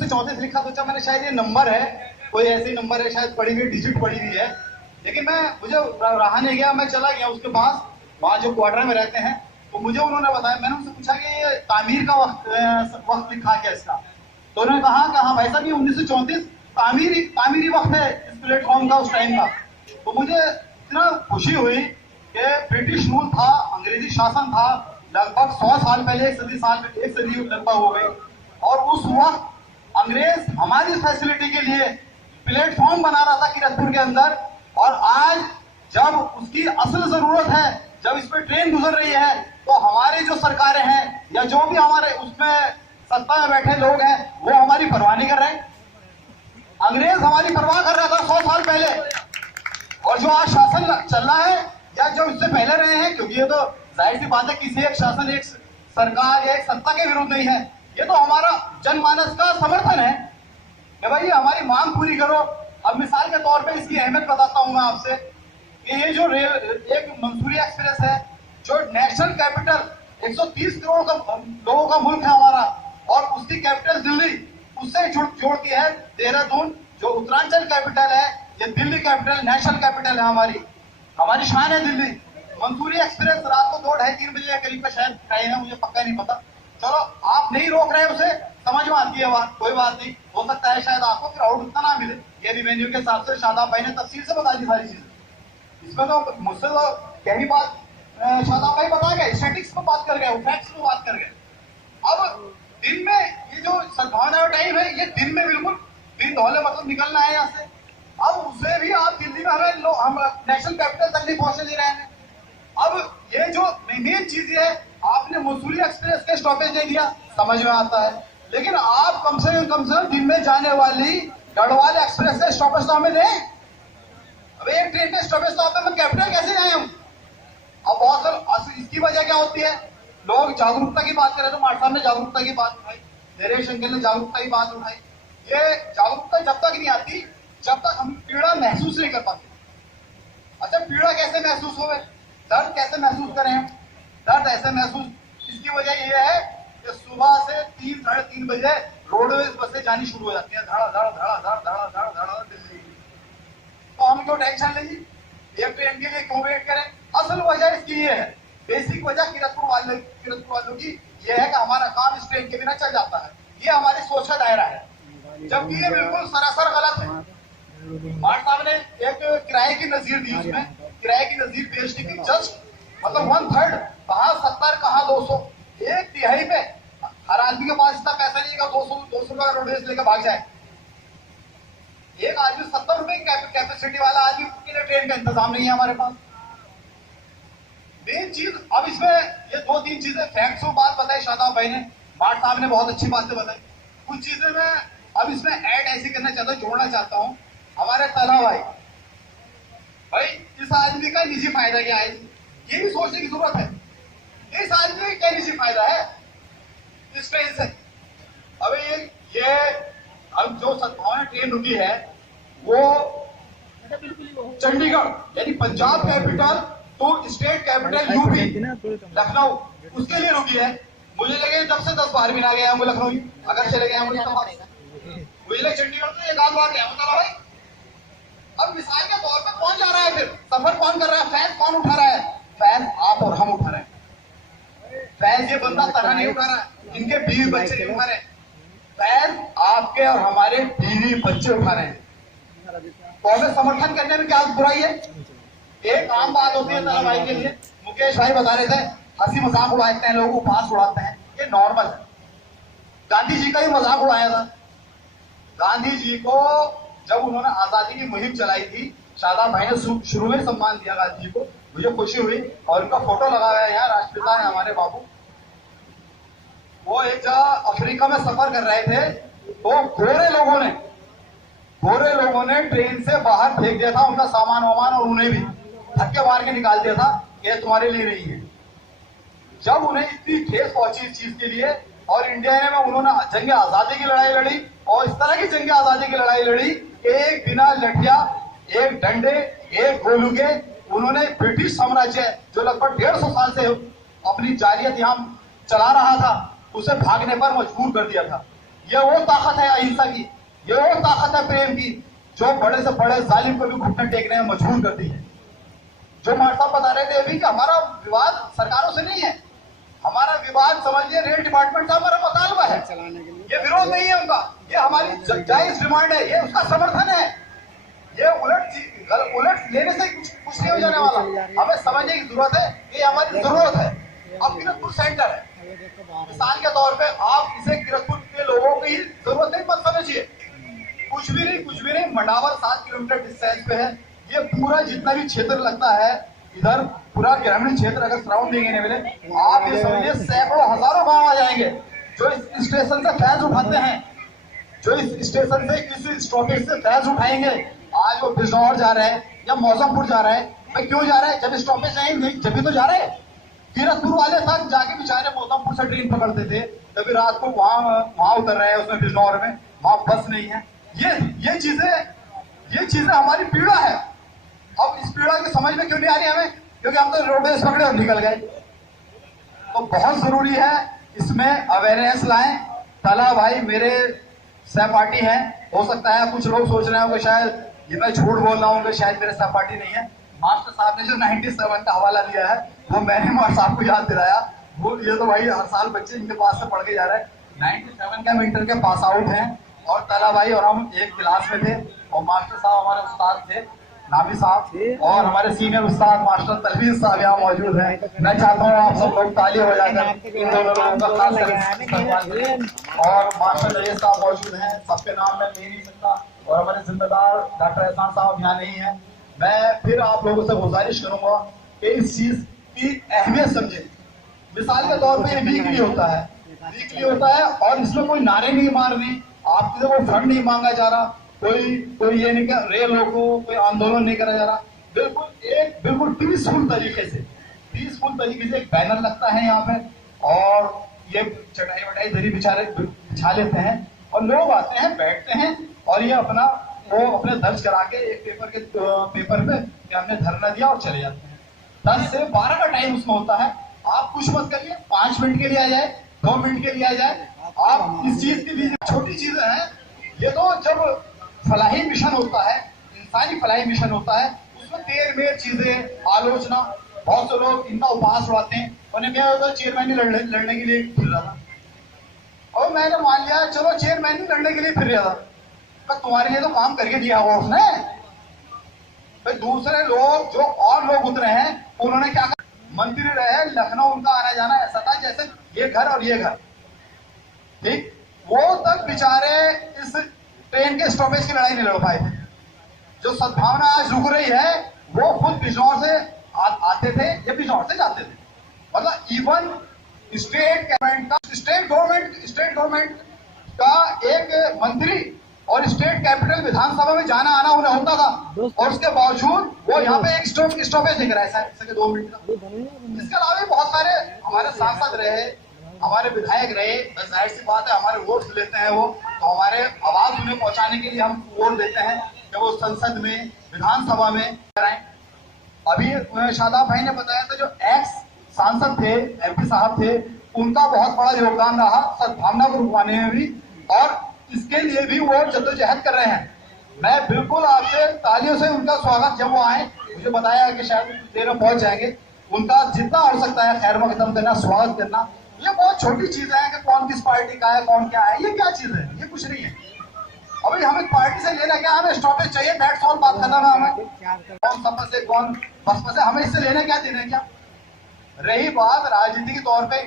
1934 लिखा, सोचा मैंने शायद ये नंबर है, कोई ऐसे नंबर है, शायद पड़ी हुई डिजिट पड़ी हुई है। लेकिन मुझे रहा नहीं गया, मैं चला गया उसके पास, वहाँ जो क्वार्टर में रहते हैं, तो मुझे उन्होंने बताया, मैंने उनसे पूछा कि ये तामीर का वक्त लिखा क्या इसका, तो उन्होंने कहा कि हाँ भाई साहब ये 1934 तामीरी वक्त है इस प्लेटफॉर्म का उस टाइम का। तो मुझे इतना खुशी हुई कि ब्रिटिश रूल था, अंग्रेजी शासन था, लगभग 100 साल पहले, एक सदी लगभग हो गई, और उस वक्त अंग्रेज हमारी फैसिलिटी के लिए प्लेटफॉर्म बना रहा था किरतपुर के अंदर, और आज जब उसकी असल जरूरत है, जब इस पर ट्रेन गुजर रही है, तो हमारे जो सरकारें हैं या जो भी हमारे उसमें सत्ता में बैठे लोग हैं वो हमारी परवाह नहीं कर रहे हैं। अंग्रेज हमारी परवाह कर रहा था 100 साल पहले, और जो आज शासन चल रहा है या जो इससे पहले रहे हैं, क्योंकि ये तो जाहिर सी बात है किसी एक शासन, एक सरकार या एक सत्ता के विरुद्ध नहीं है, ये तो हमारा जनमानस का समर्थन है कि भाई हमारी मांग पूरी करो। अब मिसाल के तौर पे इसकी अहमियत बताता हूं मैं आपसे कि ये जो एक मंसूरी एक्सप्रेस है, जो नेशनल कैपिटल 130 करोड़ लोगों का मुल्क है हमारा, और उसकी कैपिटल दिल्ली, उससे जोड़ के है देहरादून, जो उत्तरांचल कैपिटल है, ये दिल्ली कैपिटल, नेशनल कैपिटल है हमारी शान है दिल्ली। मंसूरी एक्सप्रेस रात को 2, 2:30, 3 बजे के करीब का शायद टाइम है, मुझे पक्का नहीं पता। चलो आप नहीं रोक रहे उसे, समझ में आती है बात, कोई बात नहीं, हो सकता है शायद आपको क्राउड उतना ना मिले, ये रिवेन्यू के हिसाब से शादाब भाई ने तफसील से बता दी सारी चीजें। इसमें तो मुझसे तो कहीं बात शादाब भाई बता गए, स्टैटिक्स पे बात कर गए, फैक्ट्स पे बात कर गए। अब दिन में ये जो सद्भावना टाइम है, ये दिन में बिल्कुल दिन धौले मतलब निकलना है यहाँ से। अब उसे भी आप दिल्ली में हम नेशनल कैपिटल तक नहीं पहुंचने दे रहे हैं। अब ये जो मेन चीज है, आपने मसूरी एक्सप्रेस के स्टॉपेज दे दिया, समझ में आता है, लेकिन आप कम से कम दिन में जाने वाली गढ़वाल एक्सप्रेस के स्टॉपेज तो हमें दें। अब एक ट्रेन के स्टॉपेज स्टॉप पे कैपिटल कैसे जाए हम? अब बहुत सारे इसकी वजह क्या होती है, लोग जागरूकता की बात करें तो मार साहब ने जागरूकता की बात उठाई, नरेश अंकल ने जागरूकता की बात उठाई। ये जागरूकता जब तक नहीं आती जब तक हम पीड़ा महसूस नहीं कर पाते। अच्छा, पीड़ा कैसे महसूस हो, दर्द कैसे महसूस करें हम? दर्द ऐसे महसूस, इसकी वजह यह है कि सुबह से 3, 3:30 बजे रोडवेज बसें जानी शुरू हो जाती हैं, धड़ा धड़ धड़ा धड़ धड़ा धड़ धड़ा दिल्ली। तो हम क्यों टेंशन लेंगे, एक ट्रेन के लिए क्यों वेट करें? असल वजह इसकी ये है, बेसिक वजह किरतपुर वालों की ये है कि हमारा काम इस ट्रेन के बिना चल जाता है। ये हमारी सोच का दायरा है, जबकि ये बिल्कुल सरासर गलत है। मान साहब ने एक किराए की नजीर दी, उसमें किराए की नजीर पेश की, जस्ट मतलब 1/3, कहाँ 70 कहाँ 200, 1/3 पे हर आदमी के पास इतना पैसा नहीं है 200 रुपए रोडवेज लेकर भाग जाए। एक आदमी 70 रुपए कैपेसिटी वाला आदमी के लिए ट्रेन का इंतजाम नहीं है हमारे पास। मेन चीज, अब इसमें ये 2-3 चीजें फैक्ट्स को बात बताई शादाब भाई ने, मार्ट साहब ने बहुत अच्छी बातें बताई। कुछ चीजें मैं अब इसमें ऐड ऐसी करना चाहता हूँ, जोड़ना चाहता हूँ। हमारे तला भाई इस आदमी का निजी फायदा क्या है, ये भी सोचने की जरूरत है। इस आदमी का क्या निजी फायदा है इस ट्रेन से? अब ये अब जो सद्भावना ट्रेन रुकी है वो चंडीगढ़ यानी पंजाब कैपिटल तो स्टेट कैपिटल यूपी लखनऊ, उसके लिए रुकी है। मुझे लगे जब से 10 बार भी ना गया हूँ लखनऊ, अगर चले गए मुझे लगे चंडीगढ़ तो 1 आध बार गया हूँ भाई। अब मिसाल के तौर पे कौन जा रहा है, फिर सफर कौन कर रहा है, फैज कौन उठा रहा है? फैज आप और हम उठा रहे हैं। फैज ये बंदा तरह नहीं उठा रहा है, इनके बीवी बच्चे नहीं उठा रहे हैं, फैज आपके और हमारे बीवी बच्चे उठा रहे हैं। तो हमें समर्थन करने में क्या बुराई है? एक आम बात होती है तला भाई के लिए, मुकेश भाई बता रहे थे, हंसी मजाक उड़ाते हैं लोग, उपहास उड़ाते हैं, ये नॉर्मल है। गांधी जी का ही मजाक उड़ाया था। गांधी जी को जब उन्होंने आजादी की मुहिम चलाई थी, शादाब भाई ने शुरू में सम्मान दिया गांधी जी को, मुझे खुशी हुई, और उनका फोटो लगा हुआ है यहाँ, राष्ट्रपिता है हमारे बाबू। वो एक जगह अफ्रीका में सफर कर रहे थे, तो गोरे लोगों ने ट्रेन से बाहर फेंक दिया था उनका सामान वामान, और उन्हें भी धक्के मार के निकाल दिया था, ये तुम्हारे लिए नहीं है। जब उन्हें इतनी ठेस पहुंची इस चीज के लिए, और इंडिया में उन्होंने जंग आजादी की लड़ाई लड़ी, और इस तरह की जंग आजादी की लड़ाई लड़ी, एक बिना लठिया, एक डंडे, एक गोलू के, उन्होंने ब्रिटिश साम्राज्य जो लगभग 150 साल से अपनी जारियत यहाँ चला रहा था, उसे भागने पर मजबूर कर दिया था। ये वो ताकत है अहिंसा की, ये वो ताकत है प्रेम की, जो बड़े से बड़े जालिम को भी घुटने टेकने में मजबूर करती है। जो मार्ता बता रहे थे अभी कि हमारा विवाद सरकारों से नहीं है, हमारा विवाद समझिए रेल डिपार्टमेंट का हमारा मुतालबा है, ये विरोध नहीं है उनका, ये हमारी जायज डिमांड है, ये उसका समर्थन है। ये उलट लेने से कुछ नहीं हो जाने वाला। हमें समझने की जरूरत है, ये हमारी जरूरत है। अब किरतपुर सेंटर है, मिसाल के तौर पे आप इसे किरतपुर के लोगों की जरूरत नहीं मत समझिए, कुछ भी नहीं। मंडावर 7 किलोमीटर डिस्टेंस पे है। ये पूरा जितना भी क्षेत्र लगता है इधर, पूरा ग्रामीण क्षेत्र अगर सराउंडिंग है मिले, आप ये समझिए सैकड़ों हजारों गांव आ जाएंगे जो इस स्टेशन से फैज उठाते हैं, जो इस स्टेशन से किसी स्टॉपेज से फैज उठाएंगे। आज वो बिजनौर जा रहे हैं या मौजमपुर जा रहे हैं, भाई क्यों जा रहे हैं? जब स्टॉपेज नहीं जब भी तो जा रहे हैं। किरतपुर वाले तक जाके बेचारे मौजमपुर से ट्रेन पकड़ते थे, तभी रात को वहां उतर रहे हैं उसमें बिजनौर में, वहां बस नहीं है। ये चीजें हमारी पीड़ा है। अब इस पीड़ा की समझ में क्यों नहीं आ रही हमें? क्योंकि हम तो रोडवेज पकड़े और निकल गए। तो बहुत जरूरी है इसमें अवेयरनेस लाएं। तला भाई मेरे सहपाठी हैं, हो सकता है कुछ लोग सोच रहे होंगे शायद ये मैं झूठ बोल रहा हूँ, शायद मेरे सहपाठी नहीं है। मास्टर साहब ने जो 97 का हवाला दिया है वो मैंने मास्टर साहब को याद दिलाया। वो ये तो भाई हर साल बच्चे इनके पास से पढ़ के जा रहे हैं। 97 का इंटर के पास आउट हैं और तला भाई और हम एक क्लास में थे और मास्टर साहब हमारे उस्ताद थे नामी साहब और हमारे सीनियर उस्ताद मास्टर तलवीर साहब यहाँ मौजूद हैं। मैं चाहता हूँ आप सब लोग ताली हो जाकर इन दोनों लोगों का खास और मास्टर जयेश साहब मौजूद हैं, सबके नाम मैं ले नहीं सकता और हमारे जिम्मेदार डॉक्टर एहसान साहब यहाँ नहीं है। मैं फिर आप लोगों से गुजारिश करूंगा कि इस चीज की अहमियत समझे। मिसाल के तौर पे ये वीकली होता है और इसमें कोई नारे नहीं मारने, आपसे कोई फंड नहीं मांगा जा रहा, कोई ये नहीं कर रेल रोको, कोई आंदोलन नहीं करा जा रहा। बिल्कुल पीसफुल तरीके से एक बैनर लगता है यहाँ पे और ये चटाई वटाई दरी बिछा लेते हैं और लोग आते हैं बैठते हैं और ये अपने दर्ज करा के एक पेपर पे कि हमने धरना दिया और चले जाते हैं। 10 से 12 का टाइम उसमें होता है। आप कुछ मत करिए, 5 मिनट के लिए आ जाए, 2 मिनट के लिए आ जाए। आप इस चीज की भी छोटी चीजें हैं। ये तो जब फलाही मिशन होता है, इंसानी फलाही मिशन होता है, उसमें देर में चीजें आलोचना, बहुत से लोग इनका उपहास उड़ाते हैं। उन्हें क्या होता है चेयरमैन लड़ने के लिए फिर रहा था और मैंने मान लिया चलो चेयरमैन लड़ने के लिए फिर रहा था, पर तुम्हारे लिए तो काम करके दिया होगा उसने। भाई दूसरे लोग जो और लोग उतरे हैं उन्होंने क्या कहा, मंत्री रहे लखनऊ, उनका आना जाना ऐसा था जैसे ये घर और ये घर, ठीक, वो तक बेचारे इस ट्रेन के स्टॉपेज की लड़ाई नहीं लड़ पाए थे। जो सद्भावना आज रुक रही है वो खुद बिजनौर से आते थे या बिजनौर से जाते थे। मतलब इवन स्टेट गवर्नमेंट का एक मंत्री और स्टेट कैपिटल विधानसभा में जाना आना उन्हें होता था और उसके बावजूद वो यहाँ पे एक स्टॉपेज दिख रहा है 2 मिनट का। इसके अलावा बहुत सारे हमारे सांसद रहे, हमारे विधायक रहे, जाहिर सी बात है हमारे वोट लेते हैं वो, तो हमारे आवाज उन्हें पहुंचाने के लिए हम वोट देते हैं कि वो संसद में विधानसभा में कराएं। अभी शादाब भाई ने बताया था जो एक्स सांसद थे, एमपी साहब थे, उनका बहुत बड़ा योगदान रहा सद्भावना को रुकवाने में भी और इसके लिए भी वो जद्दोजहद कर रहे हैं। मैं बिल्कुल आपसे तालियों से उनका स्वागत, जब वो आए मुझे बताया कि शायद कुछ देर में पहुंच जाएंगे, उनका जितना हो सकता है खैर मकदम देना, स्वागत करना। ये बहुत छोटी चीज है कि कौन किस पार्टी का है, कौन क्या है, ये क्या चीज है, ये कुछ नहीं है। अभी हमें पार्टी से लेना क्या, हमें स्टॉपेज चाहिए, दैट्स ऑल, बात खत्म है। हमें कौन सपा से कौन बसपा से, हमें इससे लेना क्या देना क्या। रही बात राजनीति के तौर पे